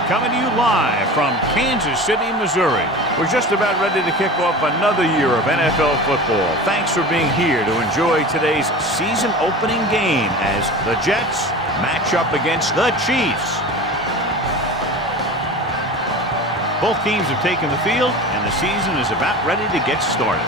we're coming to you live from Kansas City, Missouri. We're just about ready to kick off another year of NFL football. Thanks for being here to enjoy today's season opening game as the Jets match up against the Chiefs. Both teams have taken the field, and the season is about ready to get started.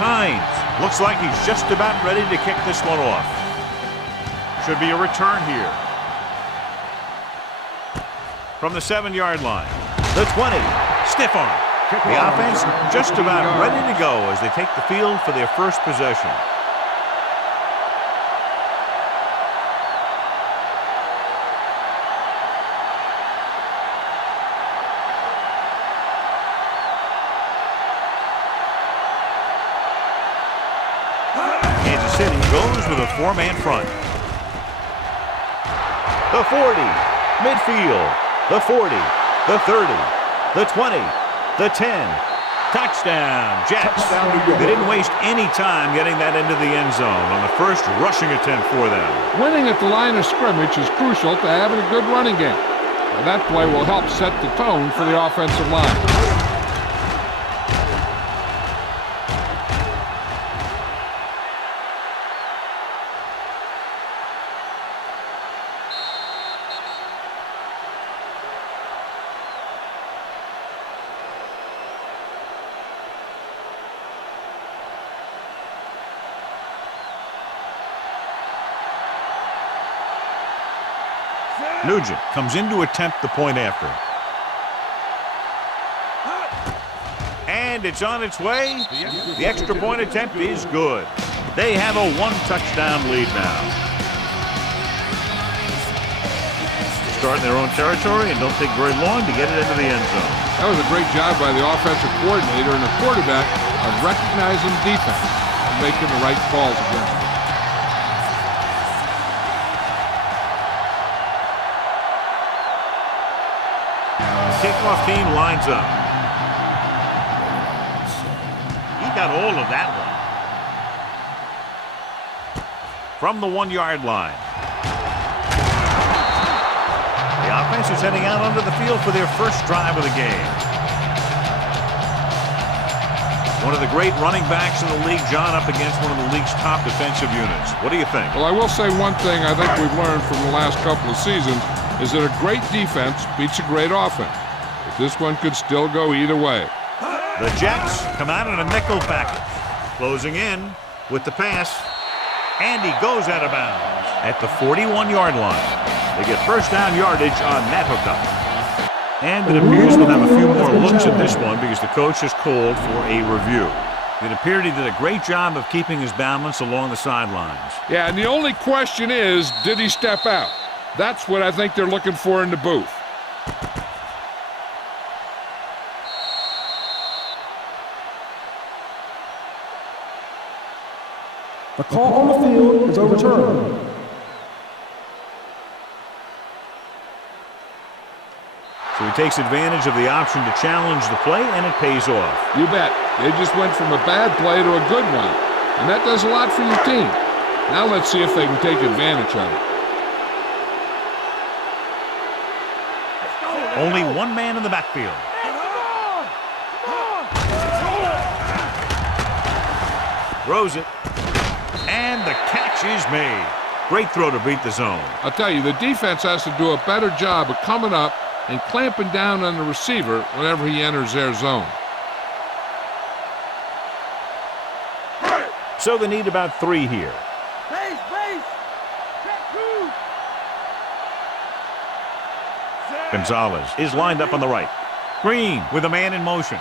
Hines looks like he's just about ready to kick this one off. Should be a return here. From the 7-yard line, the 20, stiff arm. The offense just about ready to go as they take the field for their first possession. Kansas City goes with a 4-man front. The 40, midfield, the 40, the 30, the 20, the 10. Touchdown, Jets. They didn't waste any time getting that into the end zone on the first rushing attempt for them. Winning at the line of scrimmage is crucial to having a good running game. Now, that play will help set the tone for the offensive line. Nugent comes in to attempt the point after. And it's on its way. The extra point attempt is good. They have a 1-touchdown lead now. Start in their own territory and don't take very long to get it into the end zone. That was a great job by the offensive coordinator and the quarterback of recognizing defense and making the right calls against it. Kickoff team lines up. He got all of that one. From the 1-yard line. The offense is heading out onto the field for their first drive of the game. One of the great running backs in the league, John, up against one of the league's top defensive units. What do you think? Well, I will say one thing I think we've learned from the last couple of seasons is that a great defense beats a great offense. This one could still go either way. The Jets come out in a nickel package. Closing in with the pass. And he goes out of bounds at the 41-yard line. They get first down yardage on that hookup. And it appears we'll have a few more looks at this one because the coach has called for a review. It appeared he did a great job of keeping his balance along the sidelines. Yeah, and the only question is, did he step out? That's what I think they're looking for in the booth. The call on the field is overturned. So he takes advantage of the option to challenge the play, and it pays off. You bet. They just went from a bad play to a good one, and that does a lot for your team. Now let's see if they can take advantage of it. Only one man in the backfield. Throws it. And the catch is made. Great throw to beat the zone. I'll tell you, the defense has to do a better job of coming up and clamping down on the receiver whenever he enters their zone. So they need about 3 here. Gonzalez is lined up on the right. Green with a man in motion.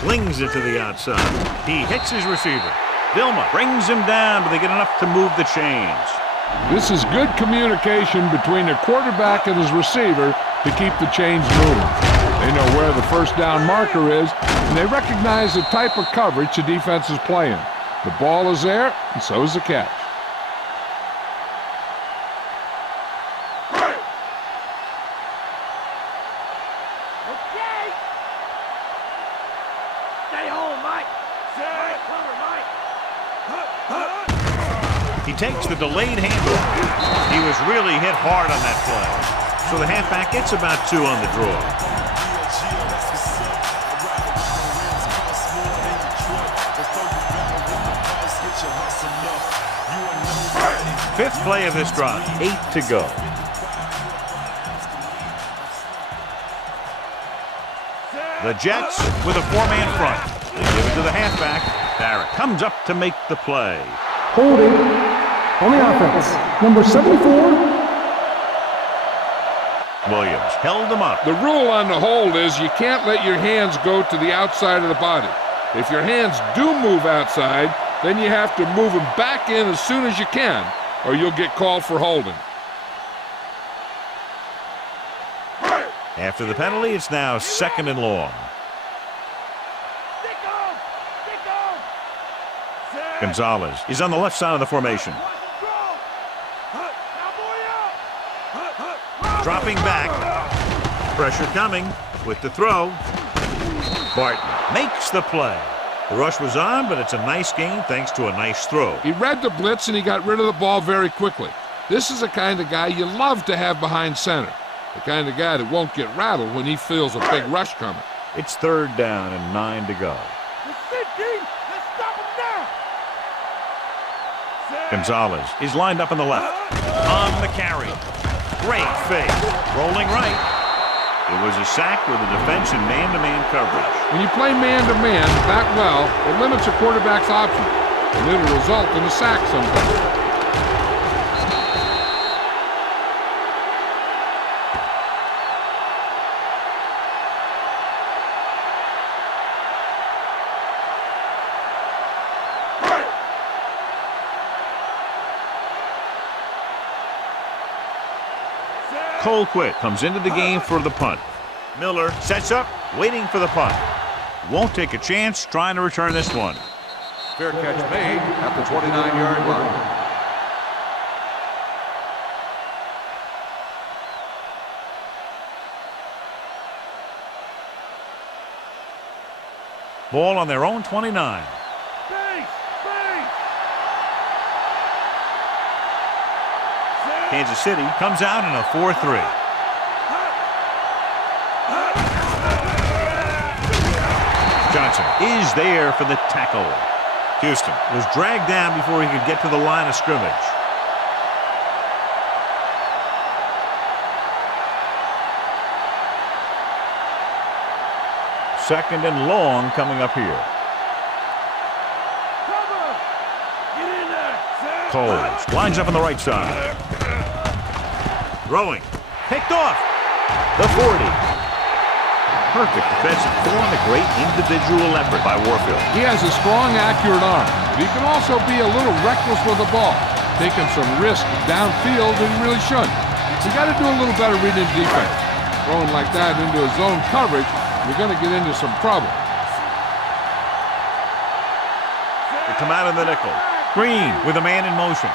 Slings it to the outside. He hits his receiver. Vilma brings him down, but they get enough to move the chains. This is good communication between the quarterback and his receiver to keep the chains moving. They know where the first down marker is, and they recognize the type of coverage the defense is playing. The ball is there, and so is the catch. He takes the delayed handoff. He was really hit hard on that play. So the halfback gets about 2 on the draw. Fifth play of this drive. 8 to go. The Jets with a 4-man front. They give it to the halfback. Barrett comes up to make the play. Holding on the offense. Number 74. Williams held him up. The rule on the hold is you can't let your hands go to the outside of the body. If your hands do move outside, then you have to move them back in as soon as you can, or you'll get called for holding. After the penalty, it's now 2nd and long. Gonzalez is on the left side of the formation. Dropping back. Pressure coming with the throw. Barton makes the play. The rush was on, but it's a nice gain thanks to a nice throw. He read the blitz and he got rid of the ball very quickly. This is the kind of guy you love to have behind center. The kind of guy that won't get rattled when he feels a big rush coming. It's 3rd down and 9 to go. Gonzalez is lined up on the left. On the carry. Great fake. Rolling right. It was a sack with a defense and man-to-man coverage. When you play man-to-man that well, it limits a quarterback's options, and it'll result in a sack sometimes. Colquitt comes into the game for the punt. Miller sets up, waiting for the punt. Won't take a chance trying to return this one. Fair catch made at the 29-yard line. Ball on their own 29. Kansas City comes out in a 4-3. Johnson is there for the tackle. Houston was dragged down before he could get to the line of scrimmage. Second and long coming up here. Coles lines up on the right side. Throwing. Picked off. The 40. Perfect defensive throw and a great individual effort by Warfield. He has a strong, accurate arm, but he can also be a little reckless with the ball, taking some risk downfield that he really shouldn't. You got to do a little better reading defense. Throwing like that into his zone coverage, you're going to get into some trouble. They come out in the nickel. Green with a man in motion.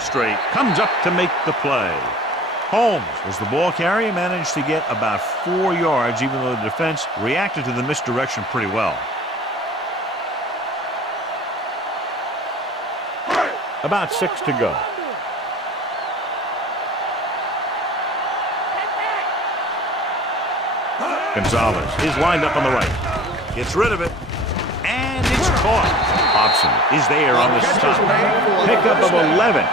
Straight comes up to make the play. Holmes was the ball carrier, managed to get about 4 yards, even though the defense reacted to the misdirection pretty well. About 6 to go. Gonzalez is lined up on the right. Gets rid of it. And it's caught. Hobson is there on the stop. Pickup of 11.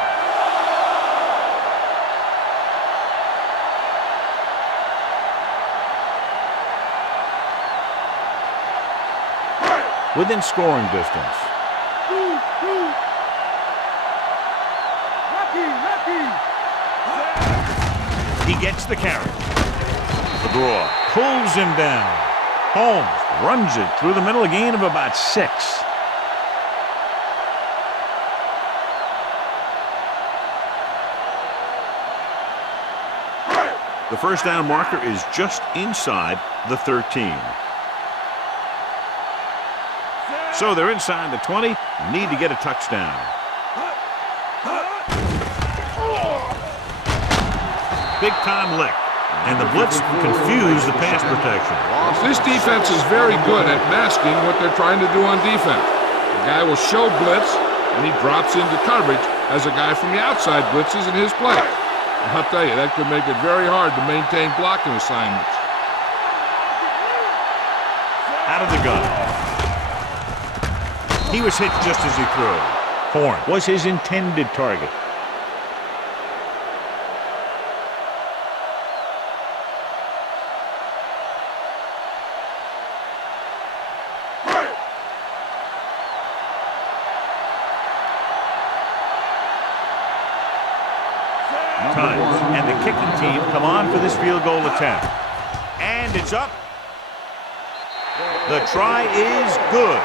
Within scoring distance. He gets the carry. McGraw pulls him down. Holmes runs it through the middle, a gain of about 6. The first down marker is just inside the 13. So they're inside the 20, need to get a touchdown. Big time lick. and the blitz confused the pass protection. This defense is very good at masking what they're trying to do on defense. The guy will show blitz, and he drops into coverage as a guy from the outside blitzes in his play. And I'll tell you, that could make it very hard to maintain blocking assignments. Out of the gun. He was hit just as he threw. Horn was his intended target. And the kicking team come on for this field goal attempt. And it's up. The try is good.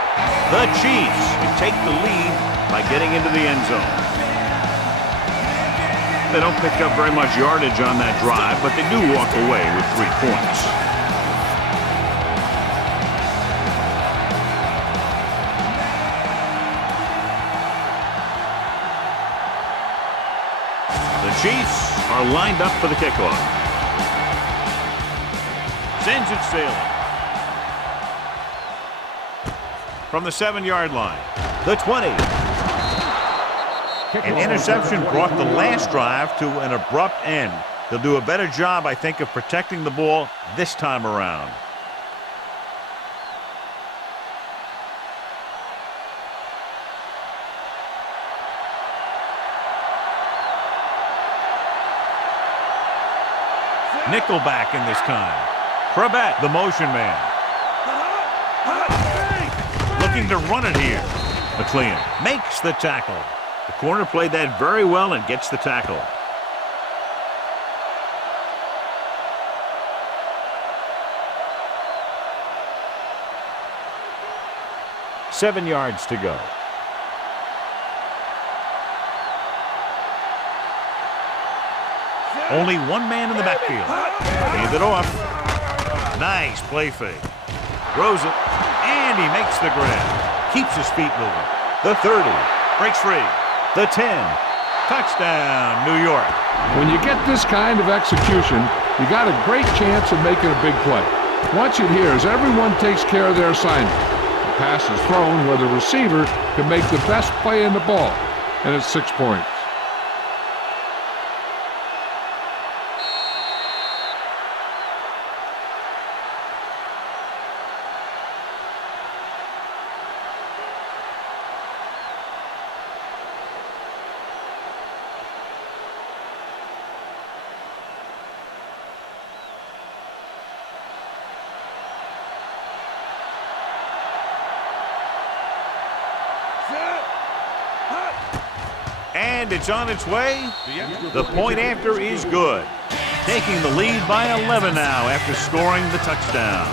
The Chiefs can take the lead by getting into the end zone. They don't pick up very much yardage on that drive, but they do walk away with 3 points. The Chiefs are lined up for the kickoff. Sends it sailing. From the 7-yard line. The 20. An interception brought the last drive to an abrupt end. They'll do a better job, I think, of protecting the ball this time around. Nickelback in this time. Crabette, the motion man. Looking to run it here. McLean makes the tackle. The corner played that very well and gets the tackle. Seven yards to go. Only one man in the backfield. Hand it off. Nice play fake. Throws it, and he makes the grab. Keeps his feet moving. The 30. Breaks free. The 10. Touchdown, New York. When you get this kind of execution, you got a great chance of making a big play. Watch it here as everyone takes care of their assignment. The pass is thrown where the receiver can make the best play in the ball, and it's 6 points. And it's on its way. The point after is good. Taking the lead by 11 now after scoring the touchdown.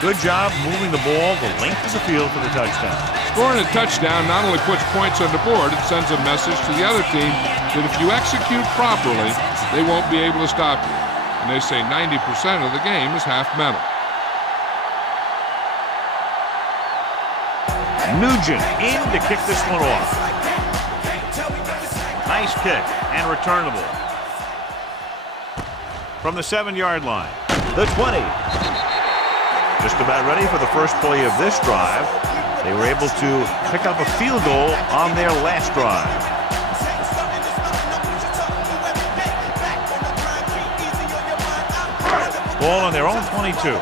Good job moving the ball the length of the field for the touchdown. Scoring a touchdown not only puts points on the board, it sends a message to the other team that if you execute properly, they won't be able to stop you. And they say 90% of the game is half mental. Nugent in to kick this one off. Nice kick and returnable. From the 7-yard line. The 20. Just about ready for the first play of this drive. They were able to pick up a field goal on their last drive. Ball on their own 22.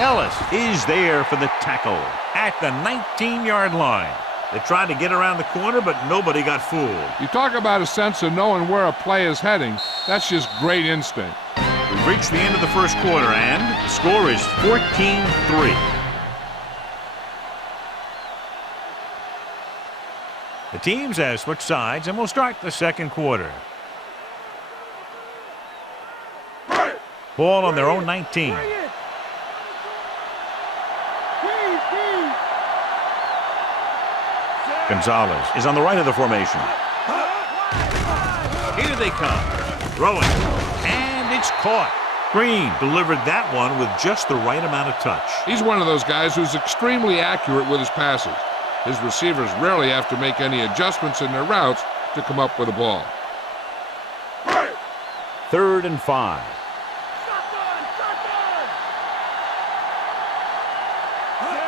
Ellis is there for the tackle at the 19-yard line. They tried to get around the corner, but nobody got fooled. You talk about a sense of knowing where a play is heading. That's just great instinct. We've reached the end of the first quarter, and the score is 14-3. The teams have switched sides, and we'll start the second quarter. Ball on their own 19. Gonzalez is on the right of the formation. Here they come. Throwing. And it's caught. Green delivered that one with just the right amount of touch. He's one of those guys who's extremely accurate with his passes. His receivers rarely have to make any adjustments in their routes to come up with a ball. 3rd and 5.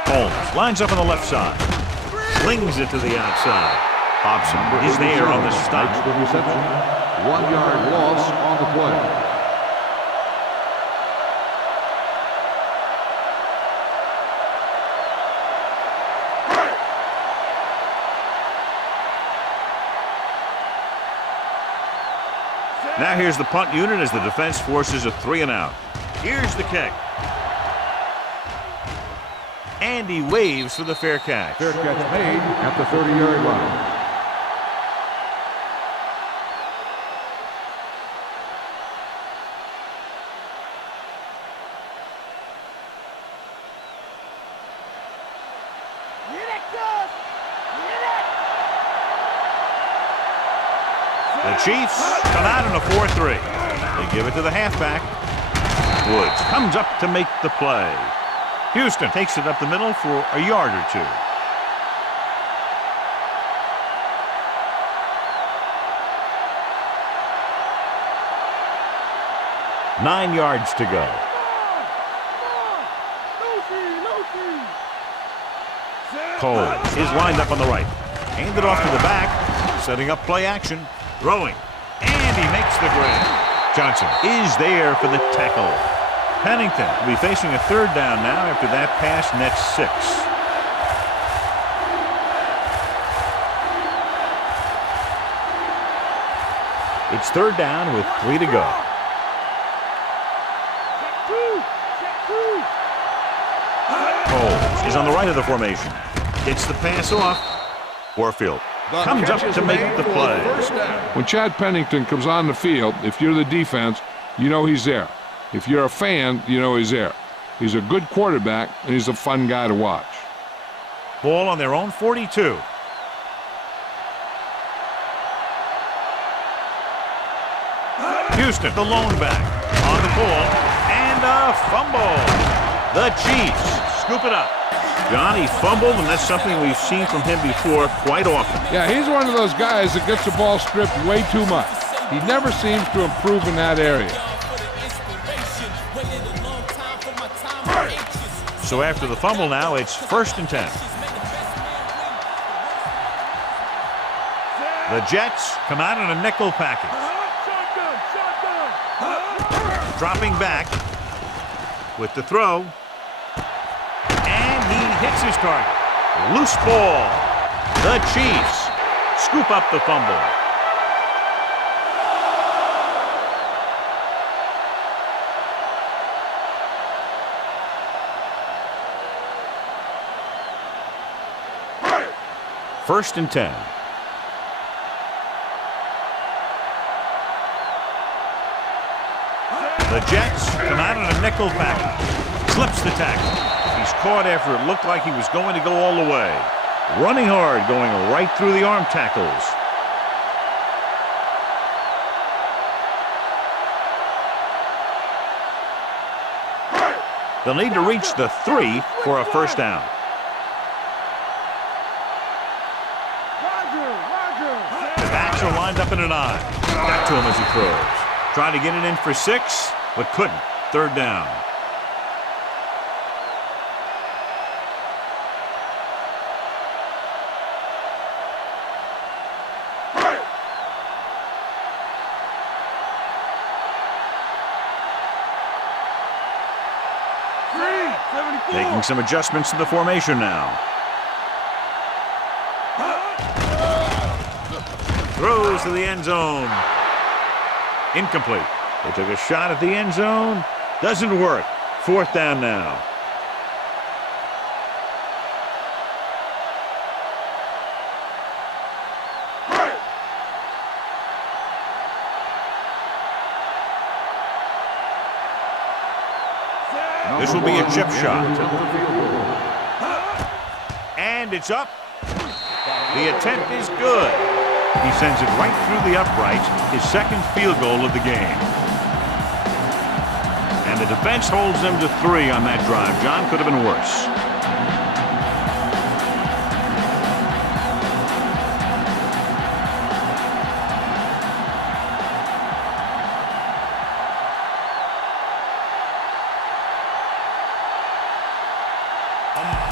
Holmes lines up on the left side. Slings it to the outside. Hobson is there on the stop. The reception. 1-yard loss on the play. Now here's the punt unit as the defense forces a 3-and-out. Here's the kick. And he waves for the fair catch. Fair catch made at the 30-yard line. The Chiefs come out in a 4-3. They give it to the halfback. Woods comes up to make the play. Houston takes it up the middle for a yard or 2. Nine yards to go. Cole is lined up on the right. Handed off to the back. Setting up play action. Throwing. And he makes the grab. Johnson is there for the tackle. Pennington will be facing a 3rd down now after that pass nets 6. It's 3rd down with 3 to go. Coles is on the right of the formation. Gets the pass off. Warfield comes up to make the play. When Chad Pennington comes on the field, if you're the defense, you know he's there. If you're a fan, you know he's there. He's a good quarterback, and he's a fun guy to watch. Ball on their own 42. Houston, the lone back, on the ball, and a fumble. The Chiefs scoop it up. John, he fumbled, and that's something we've seen from him before quite often. Yeah, he's one of those guys that gets the ball stripped way too much. He never seems to improve in that area. So after the fumble now, it's 1st and 10. The Jets come out in a nickel package. Dropping back with the throw. And he hits his target. Loose ball. The Chiefs scoop up the fumble. First and 10. The Jets come out in a nickel package. Slips the tackle. He's caught after it looked like he was going to go all the way. Running hard, going right through the arm tackles. They'll need to reach the 3 for a 1st down. The backs are lined up in an eye. Back to him as he throws. Trying to get it in for 6, but couldn't. 3rd down. Making some adjustments to the formation now. Throws to the end zone. Incomplete. They took a shot at the end zone. Doesn't work. 4th down now. This will be a chip shot. And it's up. The attempt is good. He sends it right through the uprights, his 2nd field goal of the game. And the defense holds them to 3 on that drive. John, could have been worse.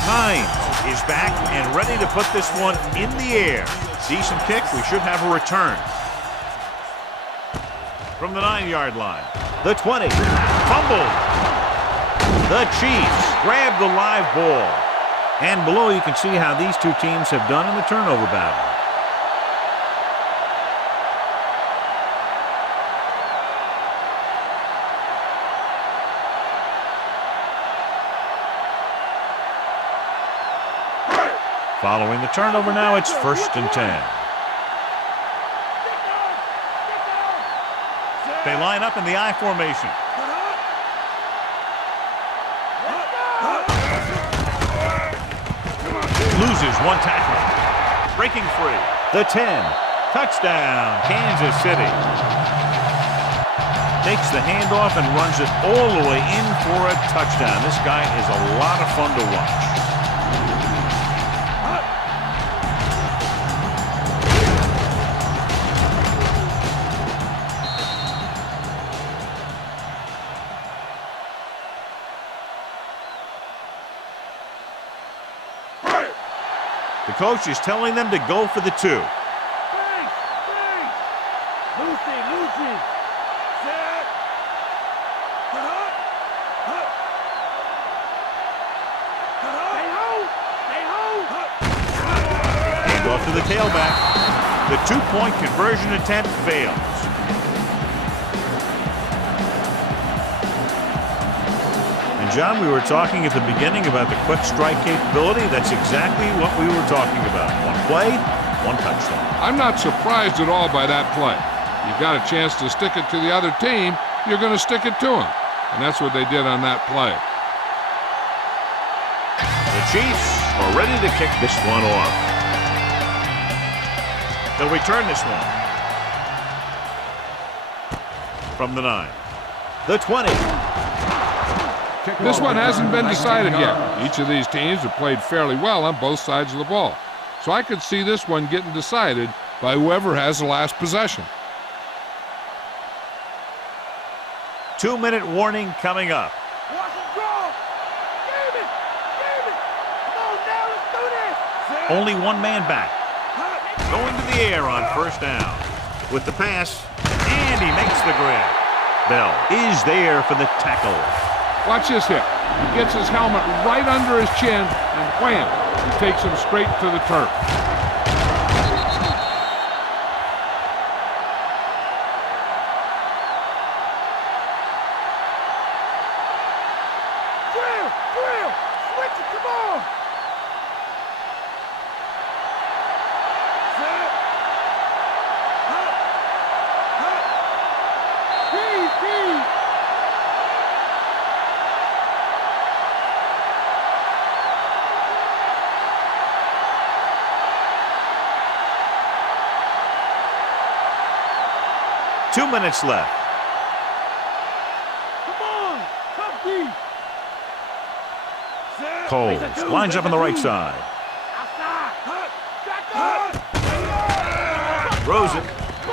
Hines is back and ready to put this one in the air. Decent kick. We should have a return. From the 9-yard line. The 20. Fumbled. The Chiefs grab the live ball. And below you can see how these two teams have done in the turnover battle. Following the turnover now, it's 1st and 10. They line up in the I formation. Loses 1 tackle. Breaking free. The 10. Touchdown, Kansas City. Takes the handoff and runs it all the way in for a touchdown. This guy is a lot of fun to watch. The coach is telling them to go for the 2. Hand off to the tailback. The 2-point conversion attempt fails. John, we were talking at the beginning about the quick strike capability. That's exactly what we were talking about. 1 play, 1 touchdown. I'm not surprised at all by that play. You've got a chance to stick it to the other team, you're going to stick it to them. And that's what they did on that play. The Chiefs are ready to kick this one off. They'll return this one. From the 9. The 20. This one hasn't been decided yet. Each of these teams have played fairly well on both sides of the ball. So I could see this one getting decided by whoever has the last possession. 2-minute warning coming up. Only 1 man back. Going to the air on 1st down. With the pass, and he makes the grab. Bell is there for the tackle. Watch this hit. He gets his helmet right under his chin, and wham! He takes him straight to the turf. Drill! Switch it, come on! Set! Speed! 2 minutes left. Come on! Come deep! Set. Coles lines up on the right side. Throws it.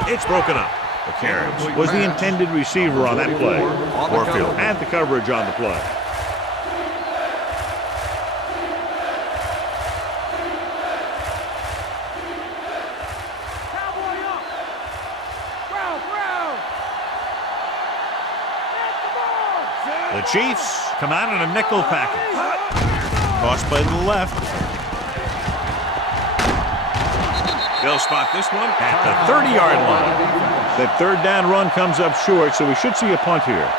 It's broken up. The carriage was the intended receiver on that play. Warfield had the coverage on the play. The Chiefs come out in a nickel package. Toss play to the left. They'll spot this one at the 30-yard line. That 3rd down run comes up short, so we should see a punt here.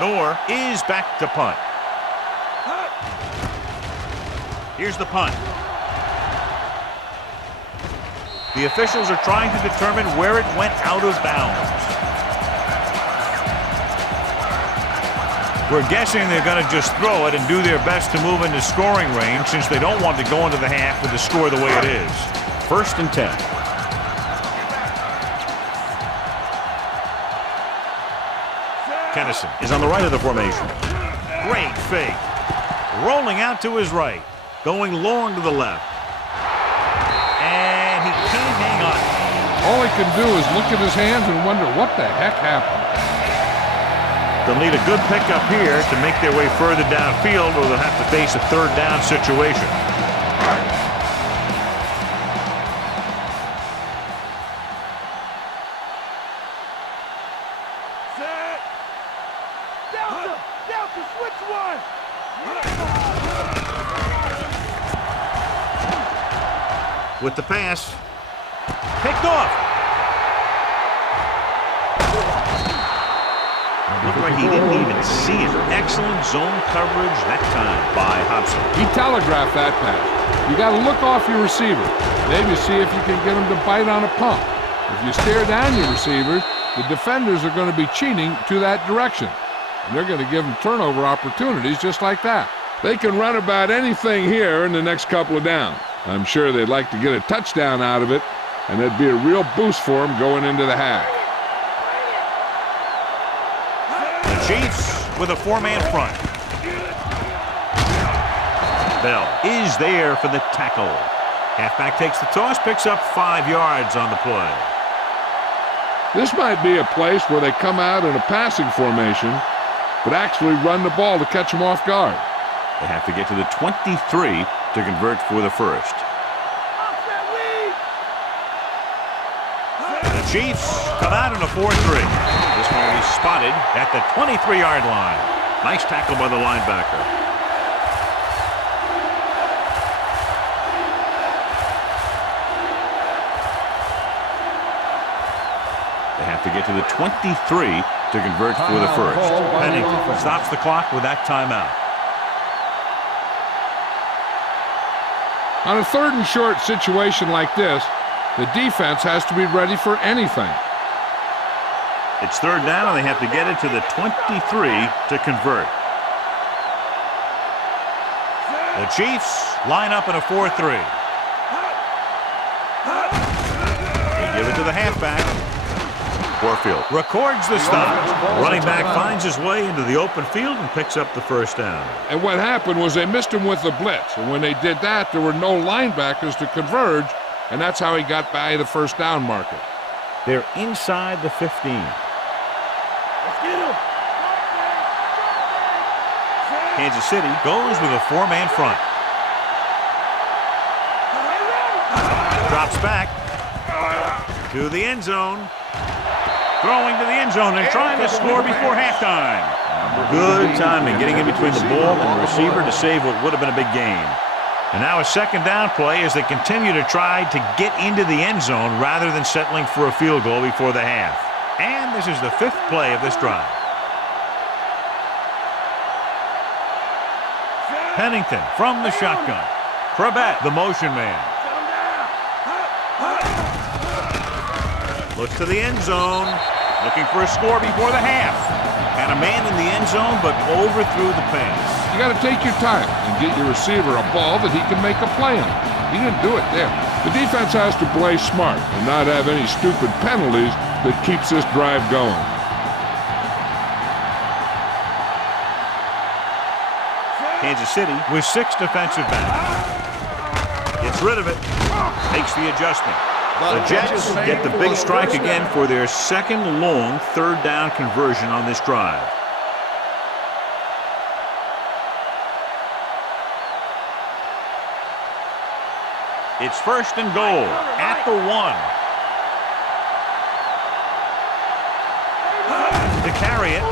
Nor is back to punt. Here's the punt. The officials are trying to determine where it went out of bounds. We're guessing they're going to just throw it and do their best to move into scoring range since they don't want to go into the half with the score the way it is. 1st and 10. Kennison is on the right of the formation. Great fake. Rolling out to his right. Going long to the left. And he can't hang on. All he can do is look at his hands and wonder what the heck happened. They'll need a good pickup here to make their way further downfield, or they'll have to face a 3rd down situation. Set. Delta, switch one. With the pass. Picked off. Looked like he didn't even see it. Excellent zone coverage that time by Hobson. He telegraphed that pass. You got to look off your receiver. Maybe see if you can get him to bite on a pump. If you stare down your receivers, the defenders are going to be cheating to that direction. And they're going to give them turnover opportunities just like that. They can run about anything here in the next couple of downs. I'm sure they'd like to get a touchdown out of it, and that'd be a real boost for them going into the half. Chiefs with a 4-man front. Bell is there for the tackle. Halfback takes the toss, picks up 5 yards on the play. This might be a place where they come out in a passing formation, but actually run the ball to catch them off guard. They have to get to the 23 to convert for the 1st. The Chiefs come out in a 4-3. This one will be spotted at the 23-yard line. Nice tackle by the linebacker. They have to get to the 23 to convert for the 1st. Pennington stops the clock with that timeout. On a 3rd and short situation like this, the defense has to be ready for anything. It's 3rd down, and they have to get it to the 23 to convert. The Chiefs line up in a 4-3. They give it to the halfback. Warfield records the stop. Running back finds his way into the open field and picks up the 1st down. And what happened was they missed him with the blitz. And when they did that, there were no linebackers to converge, and that's how he got by the 1st down marker. They're inside the 15. Let's get him. Kansas City goes with a 4-man front. Drops back to the end zone. Throwing to the end zone and trying to score before halftime. Good timing, getting in between the ball and the receiver to save what would have been a big gain. And now a 2nd down play as they continue to try to get into the end zone rather than settling for a field goal before the half. And this is the 5th play of this drive. Pennington from the shotgun. Crabette, the motion man. Looks to the end zone. Looking for a score before the half. And a man in the end zone, but overthrew the pass. You got to take your time and get your receiver a ball that he can make a play on. He didn't do it there. The defense has to play smart and not have any stupid penalties that keeps this drive going. Kansas City with 6 defensive backs. Gets rid of it. Makes the adjustment. The Jets get the big strike again for their 2nd long 3rd down conversion on this drive. It's 1st and goal at the 1. To carry it,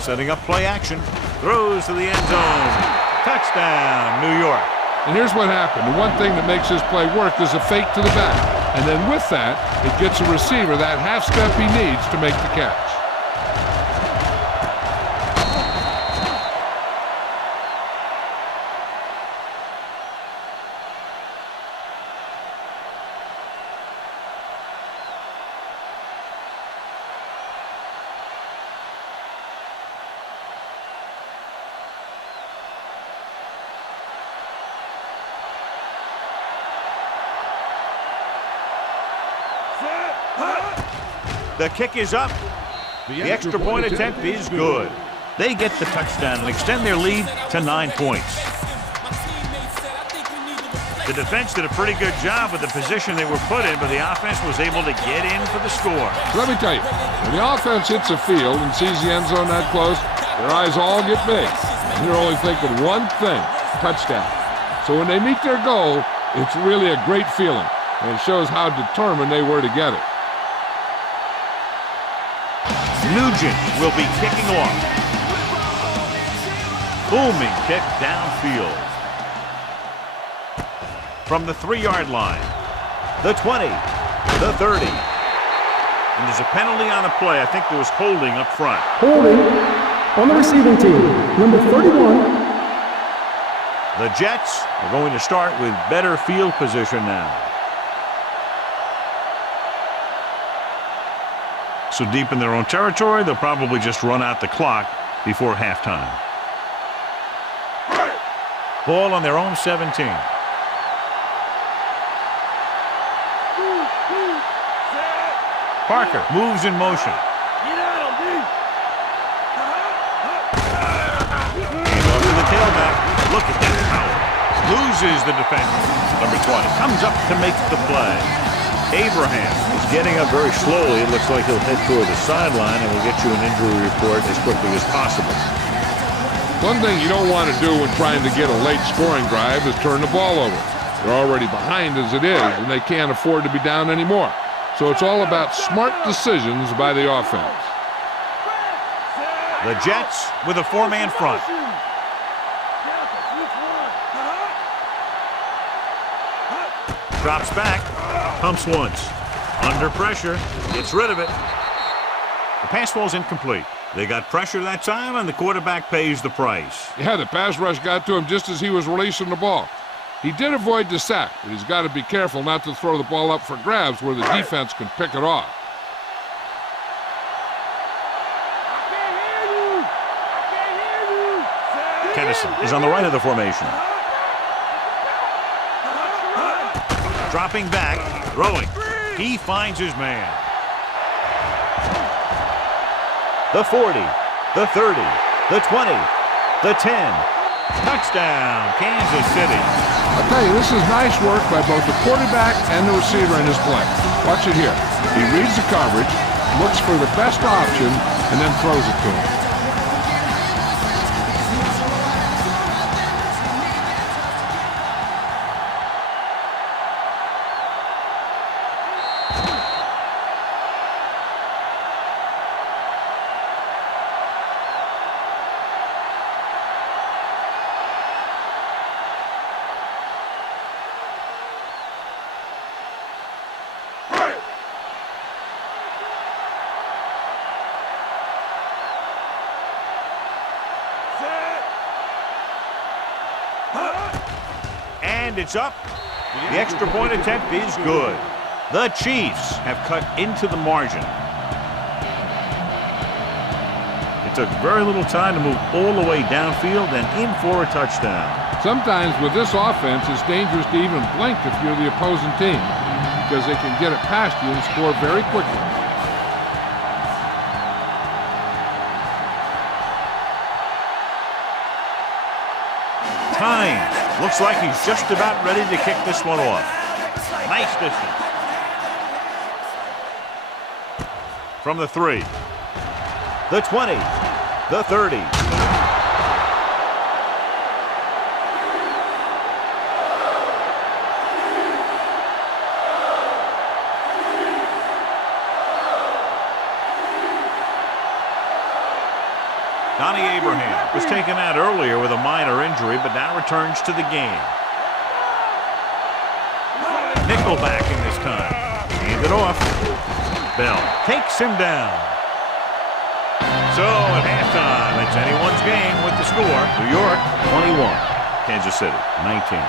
setting up play action, throws to the end zone. Touchdown, New York. And here's what happened. The one thing that makes this play work is a fake to the back. And then with that, it gets a receiver that half step he needs to make the catch. The kick is up. The extra point attempt is good. They get the touchdown and extend their lead to 9 points. The defense did a pretty good job with the position they were put in, but the offense was able to get in for the score. Let me tell you, when the offense hits a field and sees the end zone that close, their eyes all get big. And they're only thinking one thing, touchdown. So when they meet their goal, it's really a great feeling, and it shows how determined they were to get it. Nugent will be kicking off. Booming kick downfield. From the 3-yard line, the 20, the 30. And there's a penalty on the play. I think there was holding up front. Holding on the receiving team, number 31. The Jets are going to start with better field position now. So deep in their own territory, they'll probably just run out the clock before halftime. Ball on their own 17. Parker moves in motion. Off to the tailback. Look at that power. Loses the defender. Number 20 comes up to make the play. Abraham is getting up very slowly. It looks like he'll head toward the sideline, and we'll get you an injury report as quickly as possible. One thing you don't want to do when trying to get a late scoring drive is turn the ball over. They're already behind as it is, and they can't afford to be down anymore. So it's all about smart decisions by the offense. The Jets with a 4-man front. Drops back, pumps once. Under pressure, gets rid of it. The pass ball's incomplete. They got pressure that time, and the quarterback pays the price. Yeah, the pass rush got to him just as he was releasing the ball. He did avoid the sack, but he's got to be careful not to throw the ball up for grabs where the defense can pick it off. Kennison is on the right of the formation. Dropping back, throwing. He finds his man. The 40, the 30, the 20, the 10. Touchdown, Kansas City. I'll tell you, this is nice work by both the quarterback and the receiver in his play. Watch it here. He reads the coverage, looks for the best option, and then throws it to him. And it's up. The extra point attempt is good. The Chiefs have cut into the margin. It took very little time to move all the way downfield and in for a touchdown. Sometimes with this offense, it's dangerous to even blink if you're the opposing team because they can get it past you and score very quickly. Time. Looks like he's just about ready to kick this one off. Nice distance. From the 3. The 20. The 30. Donnie Abraham was taken out earlier with a minor injury, but now returns to the game. Nickelback in this time. Hand it off. Bell takes him down. So at halftime, it's anyone's game with the score. New York 21, Kansas City 19.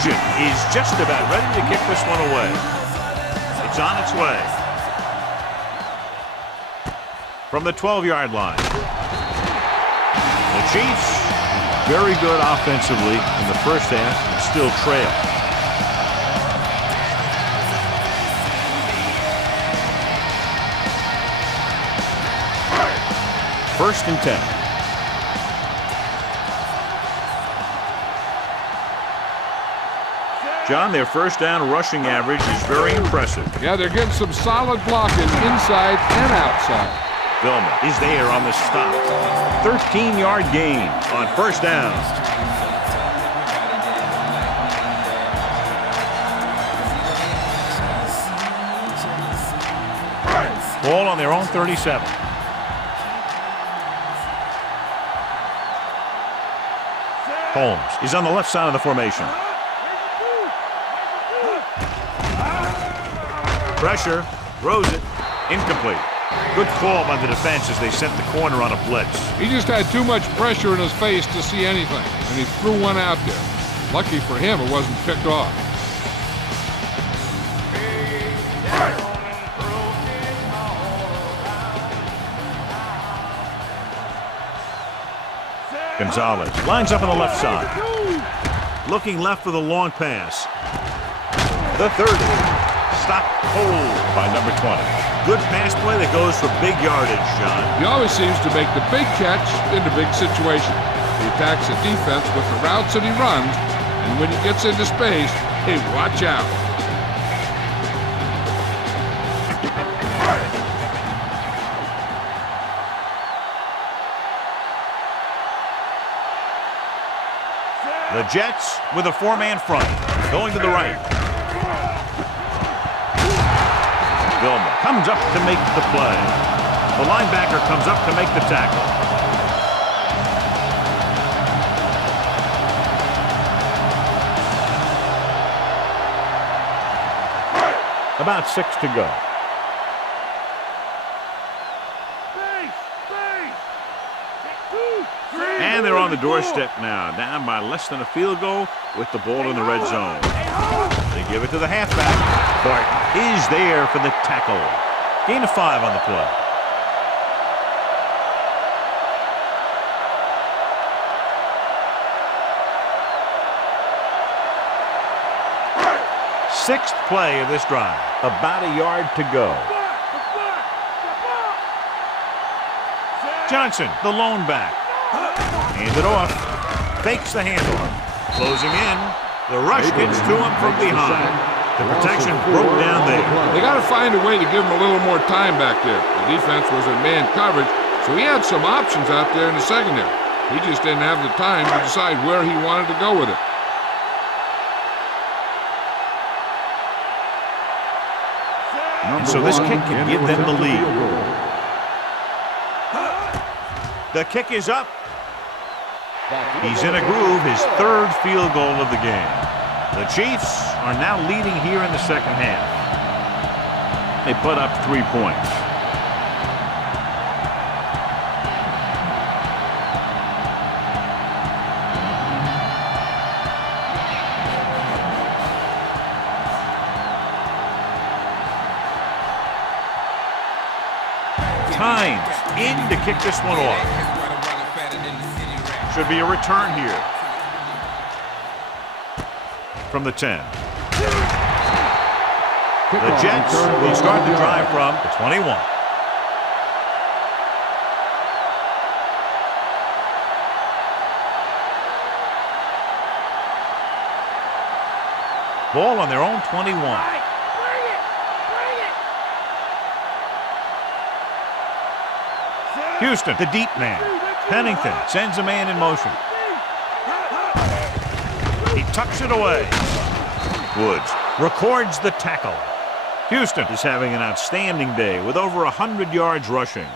Nugent is just about ready to kick this one away. It's on its way. From the 12-yard line. The Chiefs, very good offensively in the first half, and still trail. First and 10. John, their first down rushing average is very impressive. Yeah, they're getting some solid blocking inside and outside. Vilma is there on the stop. 13-yard gain on first down. Ball on their own 37. Holmes is on the left side of the formation. Pressure, throws it, incomplete. Good call by the defense as they sent the corner on a blitz. He just had too much pressure in his face to see anything, and he threw one out there. Lucky for him, it wasn't picked off. Gonzalez lines up on the left side. Looking left for the long pass. The 30. Stopped cold by number 20. Good pass play that goes for big yardage, John. He always seems to make the big catch in the big situation. He attacks the defense with the routes that he runs, and when he gets into space, hey, watch out. The Jets with a four-man front, going to the right. Vilma comes up to make the play. The linebacker comes up to make the tackle. About 6 to go. And they're on the doorstep now, down by less than a field goal with the ball in the red zone. They give it to the halfback. Barton is there for the tackle. Gain of 5 on the play. Sixth play of this drive. About a yard to go. Johnson, the lone back. Hand it off. Fakes the handoff. Closing in. The rush gets to him from behind. The protection broke down there. They got to find a way to give him a little more time back there. The defense was in man coverage, so he had some options out there in the secondary. He just didn't have the time to decide where he wanted to go with it. And so this kick can give them the lead. The kick is up. He's in a groove, his third field goal of the game. The Chiefs are now leading here in the second half. They put up 3 points. Times in to kick this one off. Should be a return here. From the 10. The Jets will start the drive from the 21. Ball on their own 21. Houston, the deep man. Pennington sends a man in motion. He tucks it away. Woods records the tackle. Houston is having an outstanding day with over 100 yards rushing.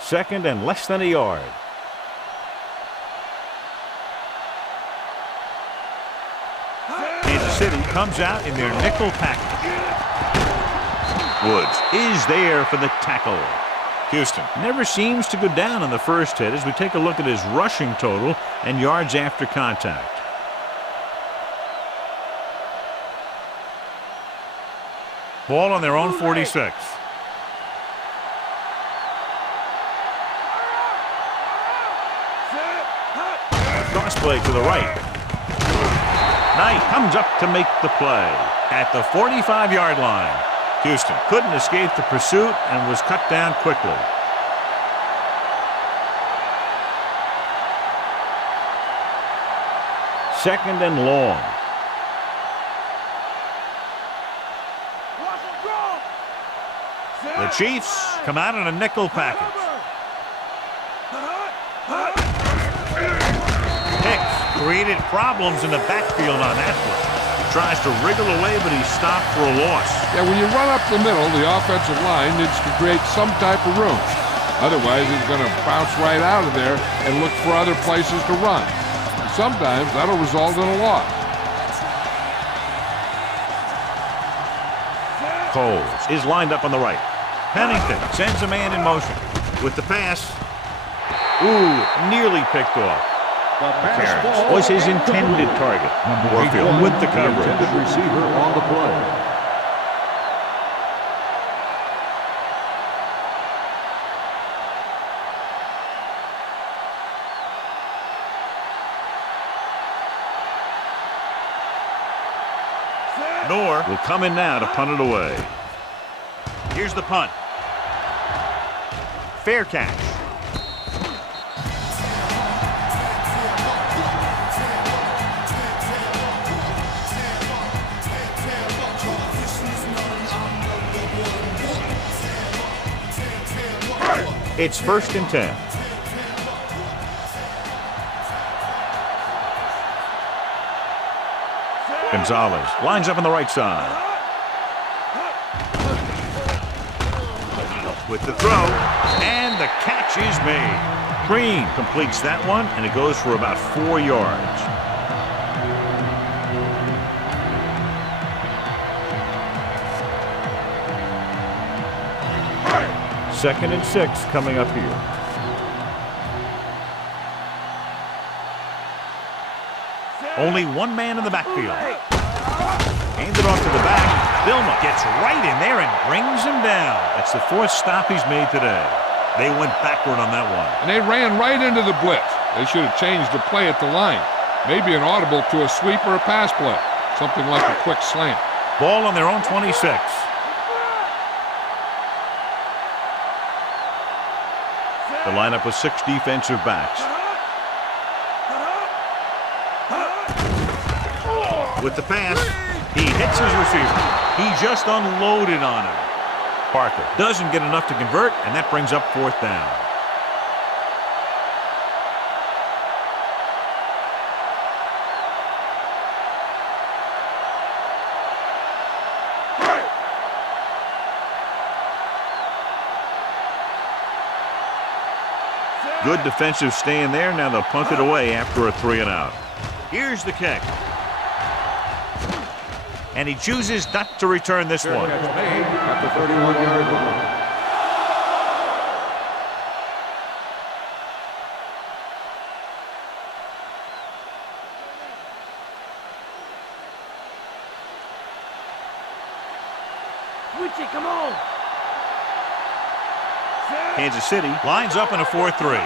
Second and less than a yard. Kansas City comes out in their nickel package. Woods is there for the tackle. Houston never seems to go down on the first hit as we take a look at his rushing total and yards after contact. Ball on their own 46. Cross play to the right. Knight comes up to make the play at the 45-yard line. Houston couldn't escape the pursuit and was cut down quickly. Second and long. The Chiefs come out in a nickel package. Hicks created problems in the backfield on that play. Tries to wriggle away, but he's stopped for a loss. Yeah, when you run up the middle, the offensive line needs to create some type of room. Otherwise, he's going to bounce right out of there and look for other places to run. And sometimes that'll result in a loss. Coles is lined up on the right. Pennington sends a man in motion. With the pass. Ooh, nearly picked off. Harris was his intended target. Warfield with the coverage. Intended receiver on the play. Noor will come in now to punt it away. Here's the punt. Fair catch. It's 1st and 10. Gonzalez lines up on the right side. With the throw, and the catch is made. Green completes that one, and it goes for about 4 yards. Second and 6 coming up here. Only one man in the backfield. Handed off to the back. Bilma gets right in there and brings him down. That's the 4th stop he's made today. They went backward on that one. And they ran right into the blitz. They should have changed the play at the line. Maybe an audible to a sweep or a pass play. Something like a quick slant. Ball on their own 26. The lineup with 6 defensive backs. With the pass, he hits his receiver. He just unloaded on him. Parker doesn't get enough to convert, and that brings up 4th down. Good defensive stand there. Now they'll punt it away after a 3-and-out. Here's the kick. And he chooses not to return this one. Catch made at the 31-yard line. Switch it, come on. Kansas City lines up in a 4-3.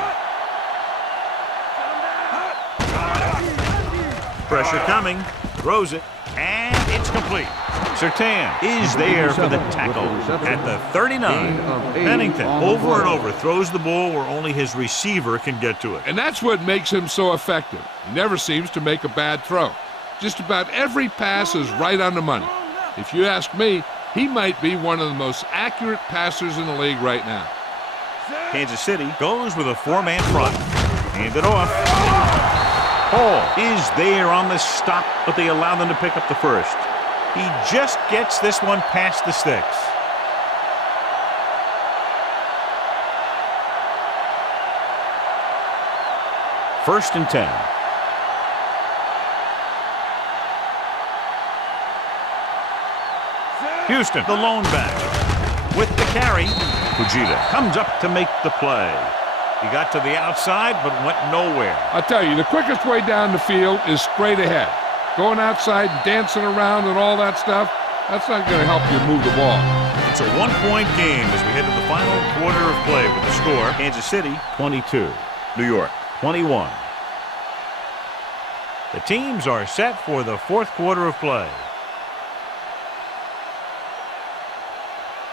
Pressure coming. Throws it. And it's complete. Surtain is there for the tackle at the 39. Pennington over and over throws the ball where only his receiver can get to it. And that's what makes him so effective. He never seems to make a bad throw. Just about every pass is right on the money. If you ask me, he might be one of the most accurate passers in the league right now. Kansas City goes with a 4-man front. Hand it off. Hall is there on the stop, but they allow them to pick up the first. He just gets this one past the sticks. First and 10. Houston, the lone back. with the carry. Fujita comes up to make the play. He got to the outside, but went nowhere. I'll tell you, the quickest way down the field is straight ahead. Going outside and dancing around and all that stuff, that's not going to help you move the ball. It's a one-point game as we head to the final quarter of play with the score. Kansas City, 22. New York, 21. The teams are set for the fourth quarter of play.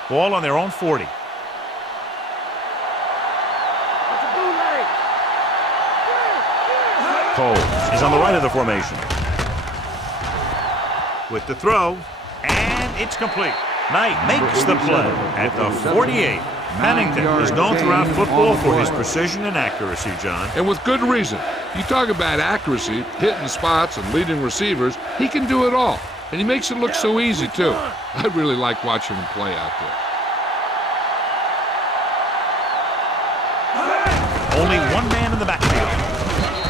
Ball on their own 40. Coles is on the right of the formation. With the throw, and it's complete. Knight makes the play at the 48. Pennington is known throughout football for his precision and accuracy, John. And with good reason. You talk about accuracy, hitting spots, and leading receivers, he can do it all. And he makes it look so easy, too. I really like watching him play out there. Only one man in the backfield.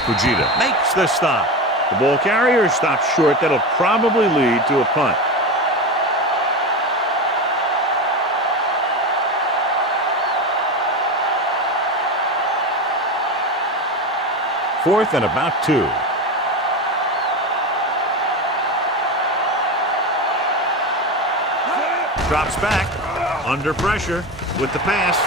Fujita makes the stop. The ball carrier stops short. That'll probably lead to a punt. Fourth and about 2. Drops back, under pressure with the pass.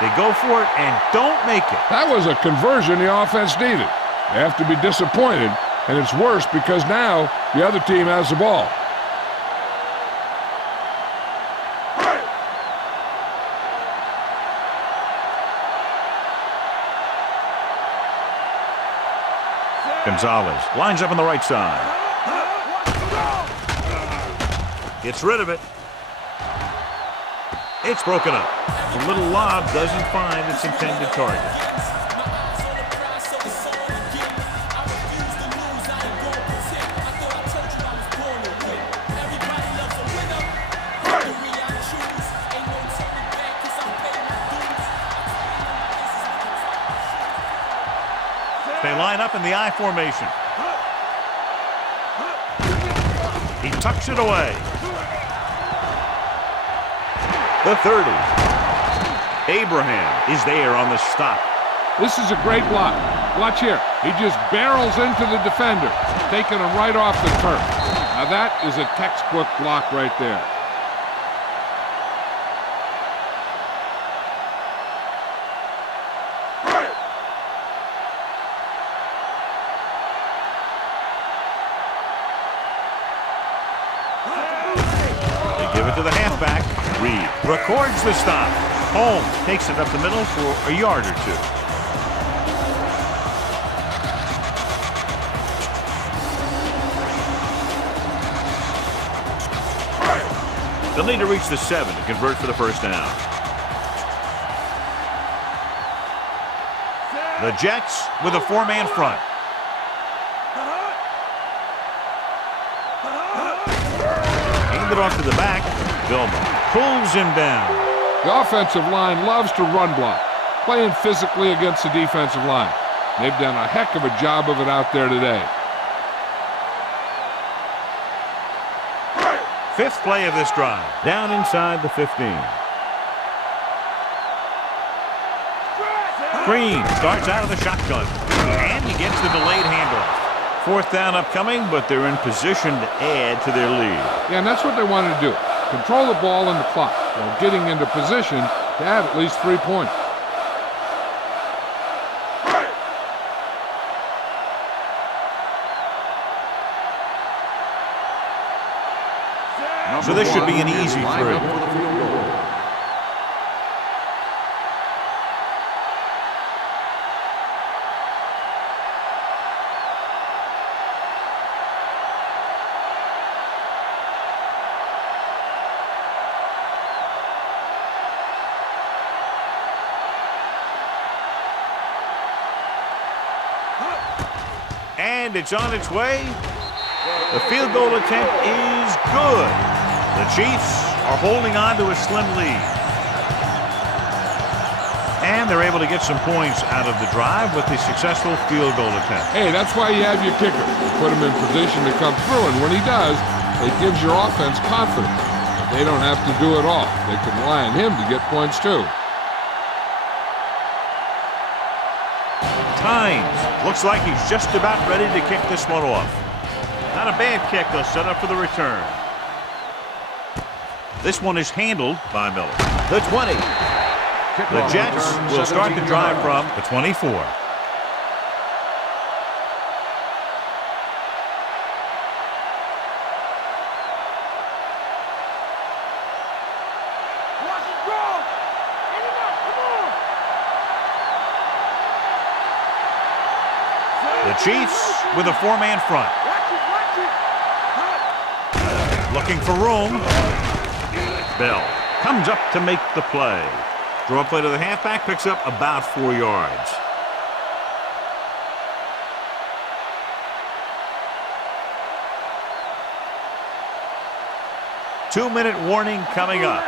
They go for it and don't make it. That was a conversion the offense needed. They have to be disappointed, and it's worse because now the other team has the ball. Gonzalez lines up on the right side. Gets rid of it. It's broken up. The little lob doesn't find its intended target. They line up in the I formation. He tucks it away. The 30. Abraham is there on the stop. This is a great block. Watch here. He just barrels into the defender, taking him right off the turf. Now that is a textbook block right there. Give it to the halfback. Reed records the stop. Holmes takes it up the middle for a yard or 2. They'll need to reach the 7 to convert for the first down. The Jets with a 4-man front. Hand it off to the back. Vilma pulls him down. The offensive line loves to run block, playing physically against the defensive line. They've done a heck of a job of it out there today. 5th play of this drive. Down inside the 15. Green starts out of the shotgun. And he gets the delayed handoff. 4th down upcoming, but they're in position to add to their lead. Yeah, and that's what they wanted to do. Control the ball and the clock while getting into position to add at least 3 points. So this should be an easy 3. And it's on its way. The field goal attempt is good. The Chiefs are holding on to a slim lead. And they're able to get some points out of the drive with the successful field goal attempt. Hey, that's why you have your kicker. You put him in position to come through, and when he does, it gives your offense confidence. they don't have to do it all. They can rely on him to get points too. Times. Looks like he's just about ready to kick this one off. Not a bad kick. They'll set up for the return. This one is handled by Miller. The 20. The Jets will start the drive from the 24. The Chiefs with a four-man front. Looking for room. Bell comes up to make the play. Draw play to the halfback, picks up about 4 yards. Two-minute warning coming up.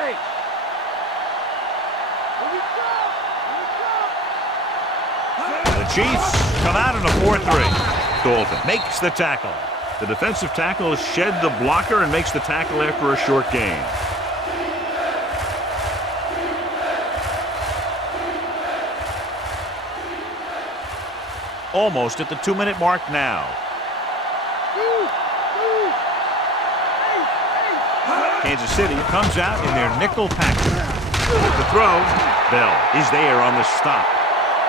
The Chiefs come out in a 4-3. Dalton makes the tackle. The defensive tackle shed the blocker and makes the tackle after a short gain. Almost at the 2-minute mark now. Kansas City comes out in their nickel package. With the throw, Bell is there on the stop.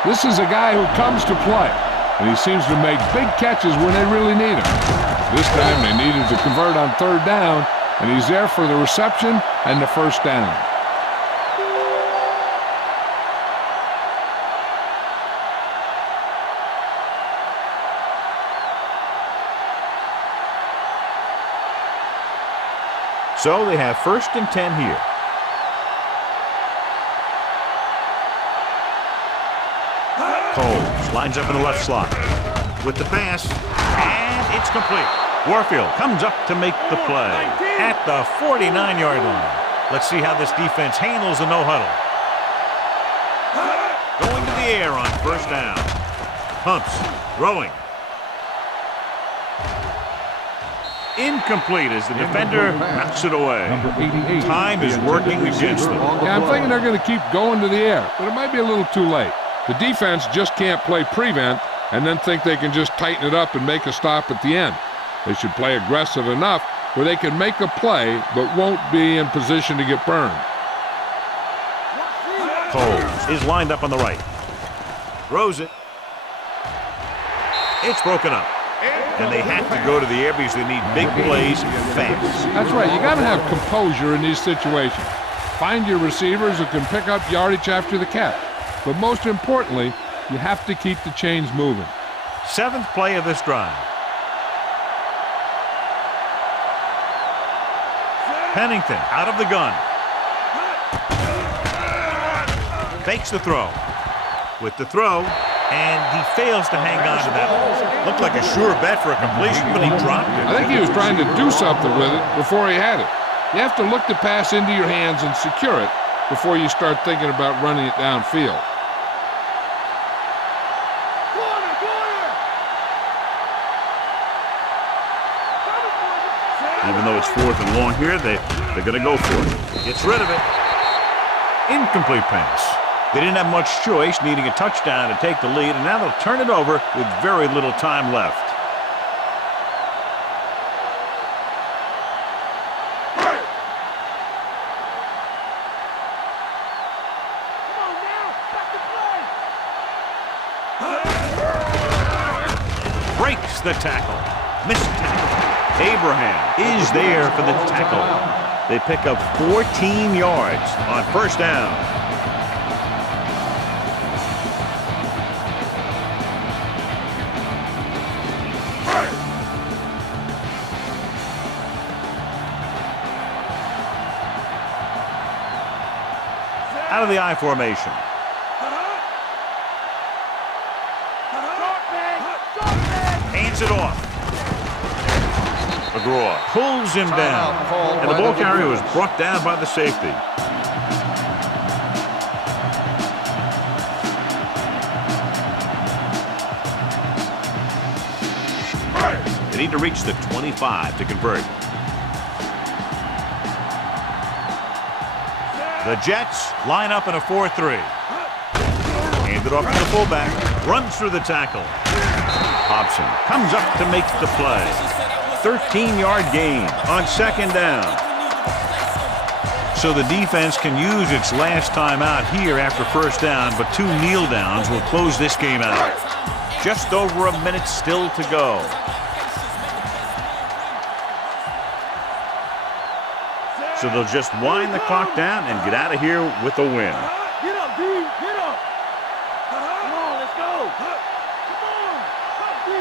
This is a guy who comes to play, and he seems to make big catches when they really need him. This time they needed to convert on third down, and he's there for the reception and the first down. So they have 1st and 10 here. Coles lines up in the left slot with the pass, and it's complete. Warfield comes up to make the play at the 49-yard line. Let's see how this defense handles the no-huddle. Going to the air on first down. Pumps, throwing. Incomplete as the defender knocks it away. Time is working against them. Yeah, I'm thinking they're going to keep going to the air, but it might be a little too late. The defense just can't play prevent and then think they can just tighten it up and make a stop at the end. They should play aggressive enough where they can make a play but won't be in position to get burned. Coles is lined up on the right. Throws it. It's broken up. And they have to go to the air because they need big plays fast. That's right. You got to have composure in these situations. Find your receivers who can pick up yardage after the catch. But most importantly, you have to keep the chains moving. 7th play of this drive. Pennington out of the gun. Fakes the throw. With the throw, and he fails to hang on to that. Looked like a sure bet for a completion, but he dropped it. I think he was trying to do something with it before he had it. You have to look the pass into your hands and secure it before you start thinking about running it downfield. Even though it's 4th and long here, they're going to go for it. Gets rid of it. Incomplete pass. They didn't have much choice, needing a touchdown to take the lead, and now they'll turn it over with very little time left. Breaks the tackle. Missed tackle. Abraham is there for the tackle. They pick up 14 yards on first down. Out of the I formation. Hands it off. McGraw pulls him down, and the ball carrier was brought down by the safety. They need to reach the 25 to convert. The Jets line up in a 4-3. Handed off to the fullback. Runs through the tackle. Hobson comes up to make the play. 13-yard gain on second down. So the defense can use its last time out here after first down, but 2 kneel downs will close this game out. Just over a minute still to go. So they'll just wind the clock down and get out of here with a win. Get up, D. Get up. Come on, let's go. Come on. Up, D.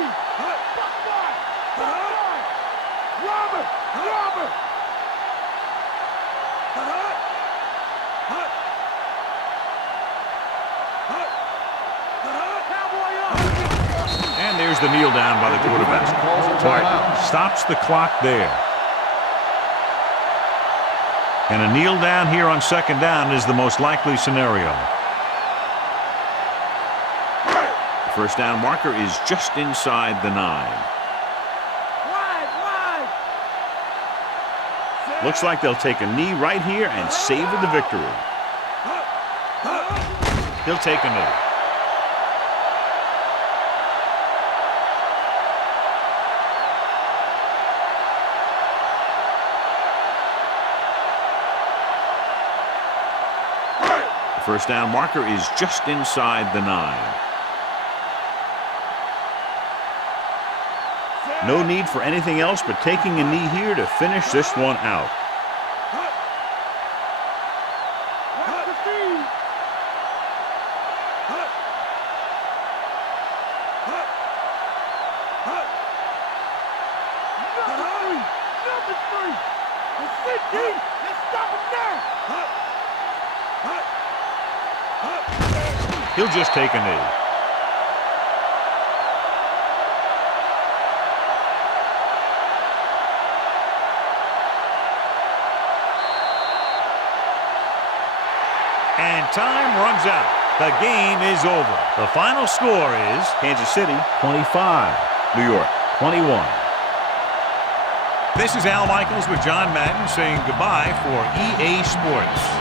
Robert. Robert. And there's the kneel down by the quarterback. Martin stops the clock there. And a kneel down here on second down is the most likely scenario. The first down marker is just inside the 9. Wide. Looks like they'll take a knee right here and savor the victory. He'll take a knee. First down marker is just inside the 9. No need for anything else but taking a knee here to finish this one out. He'll just take a knee. And time runs out. The game is over. The final score is Kansas City 25, New York 21. This is Al Michaels with John Madden saying goodbye for EA Sports.